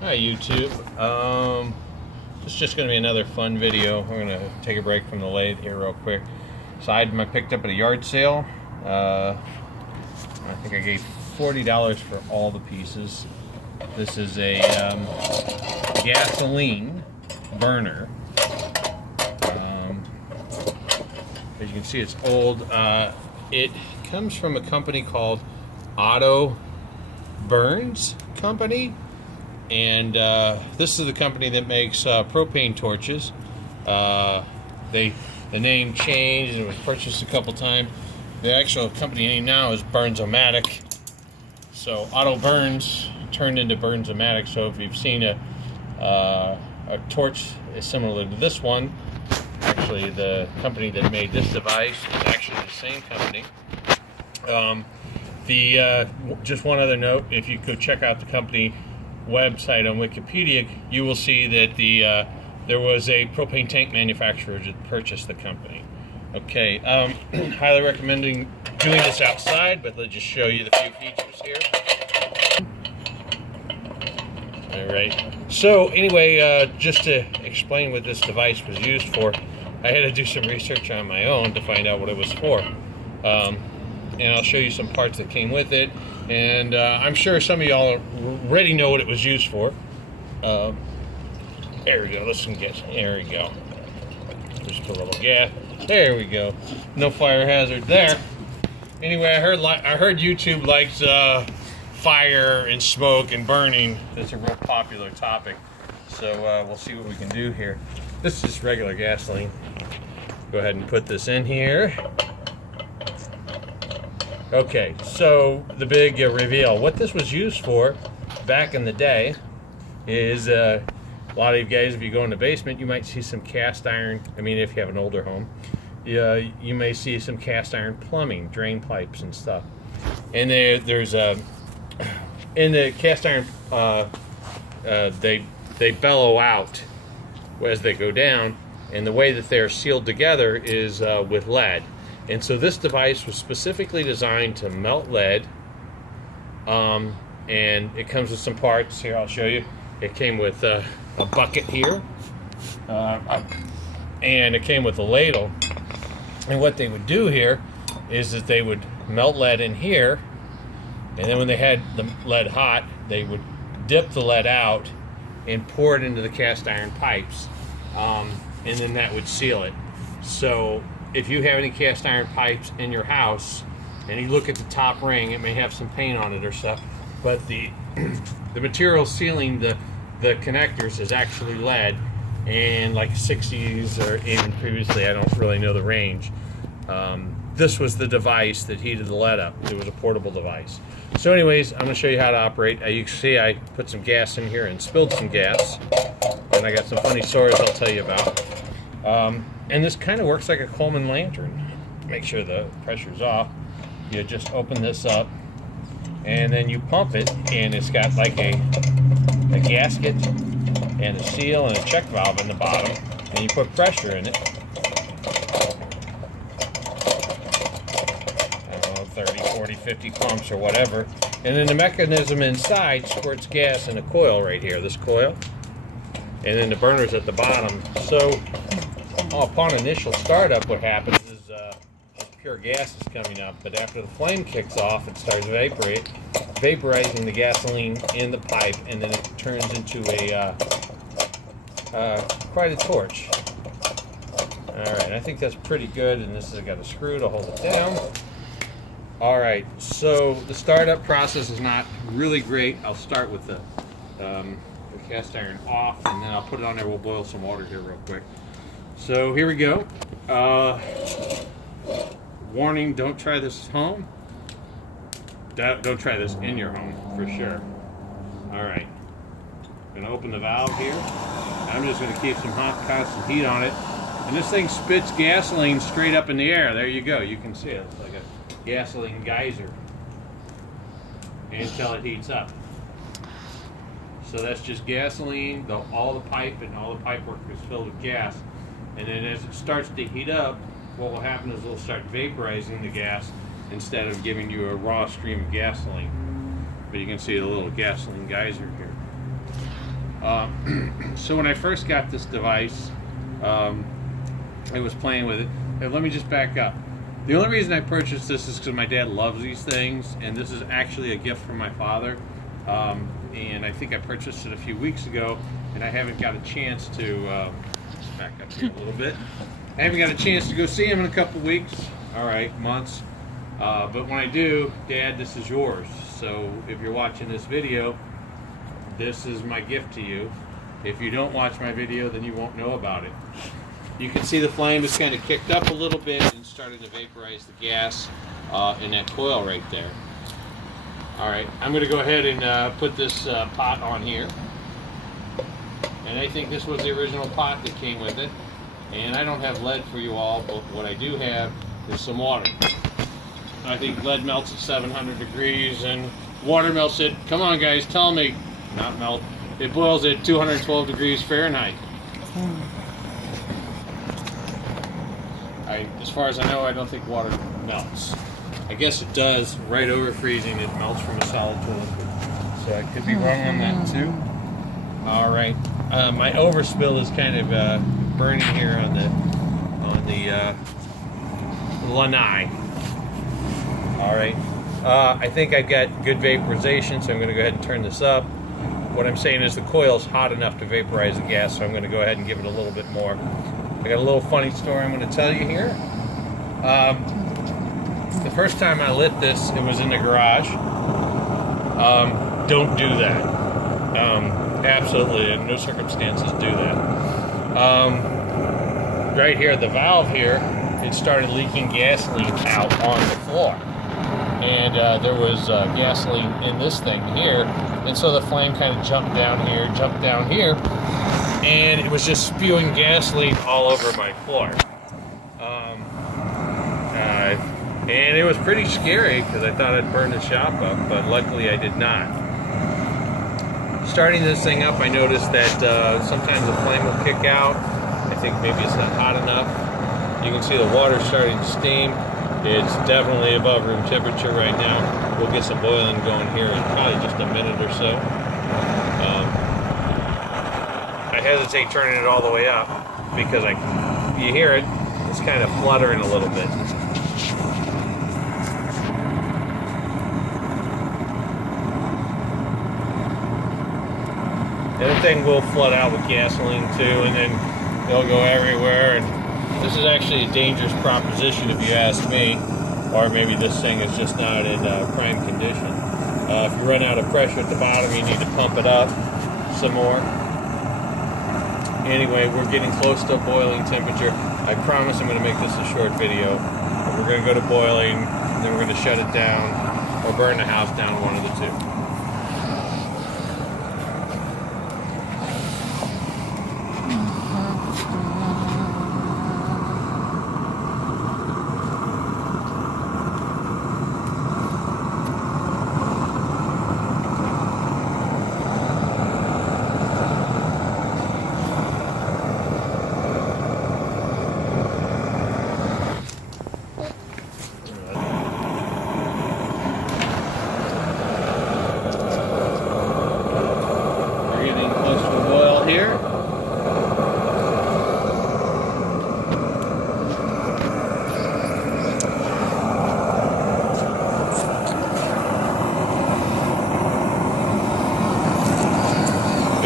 Hi YouTube. This is just going to be another fun video. We're going to take a break from the lathe here real quick. So I picked up at a yard sale. I think I gave $40 for all the pieces. This is a gasoline burner. As you can see, it's old. It comes from a company called Otto Bernz company. And this is the company that makes propane torches. The name changed and it was purchased a couple times. The actual company name now is Bernzomatic. So Otto Bernz turned into Bernzomatic. So if you've seen a torch is similar to this one, actually the company that made this device is actually the same company. Just one other note: if you could check out the company website on Wikipedia, you will see that there was a propane tank manufacturer that purchased the company. Okay, highly recommending doing this outside, but let's just show you the few features here. All right. So anyway, just to explain what this device was used for, I had to do some research on my own to find out what it was for. And I'll show you some parts that came with it. And I'm sure some of y'all already know what it was used for. There we go. Let's get. There we go. Just put a little gas. There we go. No fire hazard there. Anyway, I heard YouTube likes fire and smoke and burning. That's a real popular topic. So we'll see what we can do here. This is just regular gasoline. Go ahead and put this in here. Okay, so the big reveal. What this was used for back in the day is a lot of you guys, if you go in the basement, you might see some cast iron. I mean, if you have an older home, you may see some cast iron plumbing, drain pipes and stuff. And there's in the cast iron, they bellow out as they go down, and the way that they're sealed together is with lead. And so this device was specifically designed to melt lead, and it comes with some parts. Here, I'll show you. It came with a bucket here, and it came with a ladle. And what they would do here is that they would melt lead in here, and then when they had the lead hot, they would dip the lead out and pour it into the cast iron pipes, and then that would seal it. So if you have any cast iron pipes in your house and you look at the top ring, it may have some paint on it or stuff, but the material sealing the connectors is actually lead, and like 60s or even previously, I don't really know the range. This was the device that heated the lead up. It was a portable device. So anyways, I'm going to show you how to operate. You can see I put some gas in here and spilled some gas, and I got some funny stories I'll tell you about. And this kind of works like a Coleman lantern. Make sure the pressure's off. You just open this up, and then you pump it, and it's got like a gasket and a seal and a check valve in the bottom, and you put pressure in it. I don't know, 30, 40, 50 pumps or whatever. And then the mechanism inside squirts gas in a coil right here, this coil. And then the burner's at the bottom. So upon initial startup, what happens is pure gas is coming up, but after the flame kicks off, it starts vaporizing the gasoline in the pipe, and then it turns into quite a torch. All right, I think that's pretty good, and this has got a screw to hold it down. All right, so the startup process is not really great. I'll start with the cast iron off, and then I'll put it on there. We'll boil some water here real quick. So here we go. Warning, don't try this at home. Don't try this in your home, for sure. All right. I'm gonna open the valve here. I'm just gonna keep some hot, constant heat on it. And this thing spits gasoline straight up in the air. There you go. You can see it. It's like a gasoline geyser until it heats up. So that's just gasoline. All the pipe and all the pipework is filled with gas. And then as it starts to heat up, what will happen is it'll start vaporizing the gas instead of giving you a raw stream of gasoline. But you can see a little gasoline geyser here. So when I first got this device, I was playing with it. And let me just back up. The only reason I purchased this is because my dad loves these things, and this is actually a gift from my father. And I think I purchased it a few weeks ago, and I haven't got a chance to just back up here a little bit. I haven't got a chance to go see him in a couple weeks. All right, months. But when I do, Dad, this is yours. So if you're watching this video, this is my gift to you. If you don't watch my video, then you won't know about it. You can see the flame is kind of kicked up a little bit and starting to vaporize the gas in that coil right there. All right, I'm going to go ahead and put this pot on here. And I think this was the original pot that came with it. And I don't have lead for you all, but what I do have is some water. I think lead melts at 700 degrees and water melts at, come on guys, tell me, not melt, it boils at 212 degrees Fahrenheit. As far as I know, I don't think water melts. I guess it does. Right over freezing, it melts from a solid to liquid. So I could be wrong on that too. All right, my overspill is kind of burning here on the lanai. All right, I think I've got good vaporization, so I'm going to go ahead and turn this up. What I'm saying is the coil is hot enough to vaporize the gas, so I'm going to go ahead and give it a little bit more. I got a little funny story I'm going to tell you here. The first time I lit this, it was in the garage. Don't do that. Absolutely, in no circumstances do that. Right here, the valve here, it started leaking gasoline out on the floor. And there was gasoline in this thing here. And so the flame kind of jumped down here, and it was just spewing gasoline all over my floor. And it was pretty scary because I thought I'd burn the shop up, but luckily I did not. Starting this thing up, I noticed that sometimes the flame will kick out. I think maybe it's not hot enough. You can see the water starting to steam. It's definitely above room temperature right now. We'll get some boiling going here in probably just a minute or so. I hesitate turning it all the way up because you hear it, it's kind of fluttering a little bit. And the thing will flood out with gasoline too, and then it'll go everywhere. And this is actually a dangerous proposition if you ask me, or maybe this thing is just not in prime condition. If you run out of pressure at the bottom, you need to pump it up some more. Anyway, we're getting close to boiling temperature. I promise I'm going to make this a short video. We're going to go to boiling, then we're going to shut it down, or burn the house down, one of the two.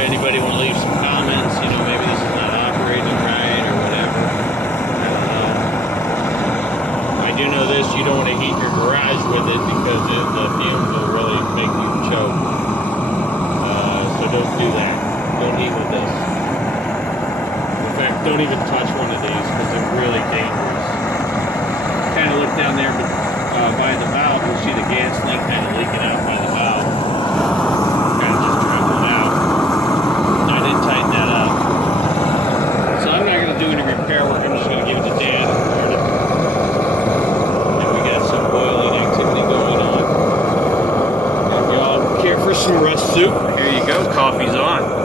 Anybody want to leave some comments, maybe this is not operating right or whatever. I do know this, you don't want to heat your garage with it because the fumes will really make you choke. So don't do that. Don't heat with this. In fact, don't even touch one of these because they're really dangerous. Kind of look down there by the valve, you'll see the gasoline kind of leaking out by the valve. Kind of just trickling out. Tighten that up. So I'm not going to do any repair work. I'm just going to give it to Dad and burn it. And we got some boiling activity going on. If y'all care for some rust soup, here you go. Coffee's on.